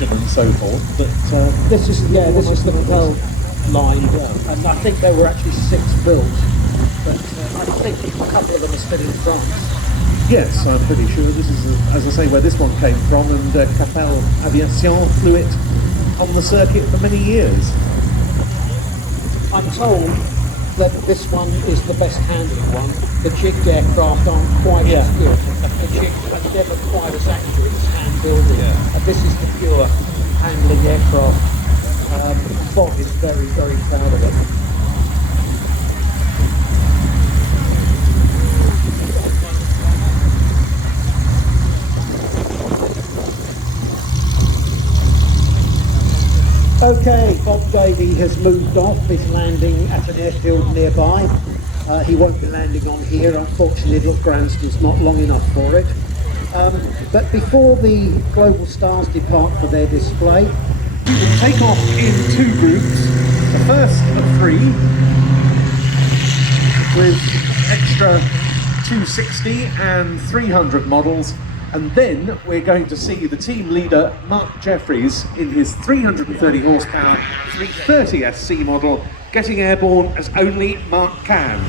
construction and so forth, but this is the Pearl line, and I think there were actually 6 built, but I think a couple of them are still in France. yes, I'm pretty sure this is, as I say, where this one came from, and Capelle Aviation flew it on the circuit for many years. I'm told that this one is the best handled one. The jigged aircraft aren't quite as good. The jigged are never quite as accurate as hand building. And this is the pure handling aircraft. Bob is very, very proud of it. Okay, Bob Davey has moved off. He's landing at an airfield nearby. He won't be landing on here, unfortunately. Gransden's not long enough for it. But before the Global Stars depart for their display, We will take off in 2 groups. The first of 3 with extra 260 and 300 models, and then we're going to see the team leader Mark Jeffries in his 330 horsepower 330 SC model getting airborne as only Mark can.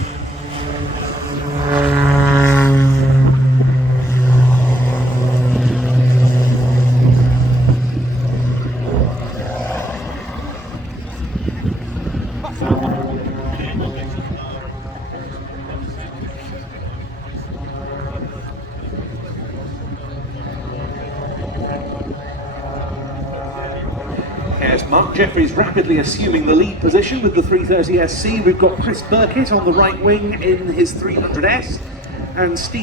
As Mark Jeffries rapidly assuming the lead position with the 330 SC, we've got Chris Burkitt on the right wing in his 300S, and Steve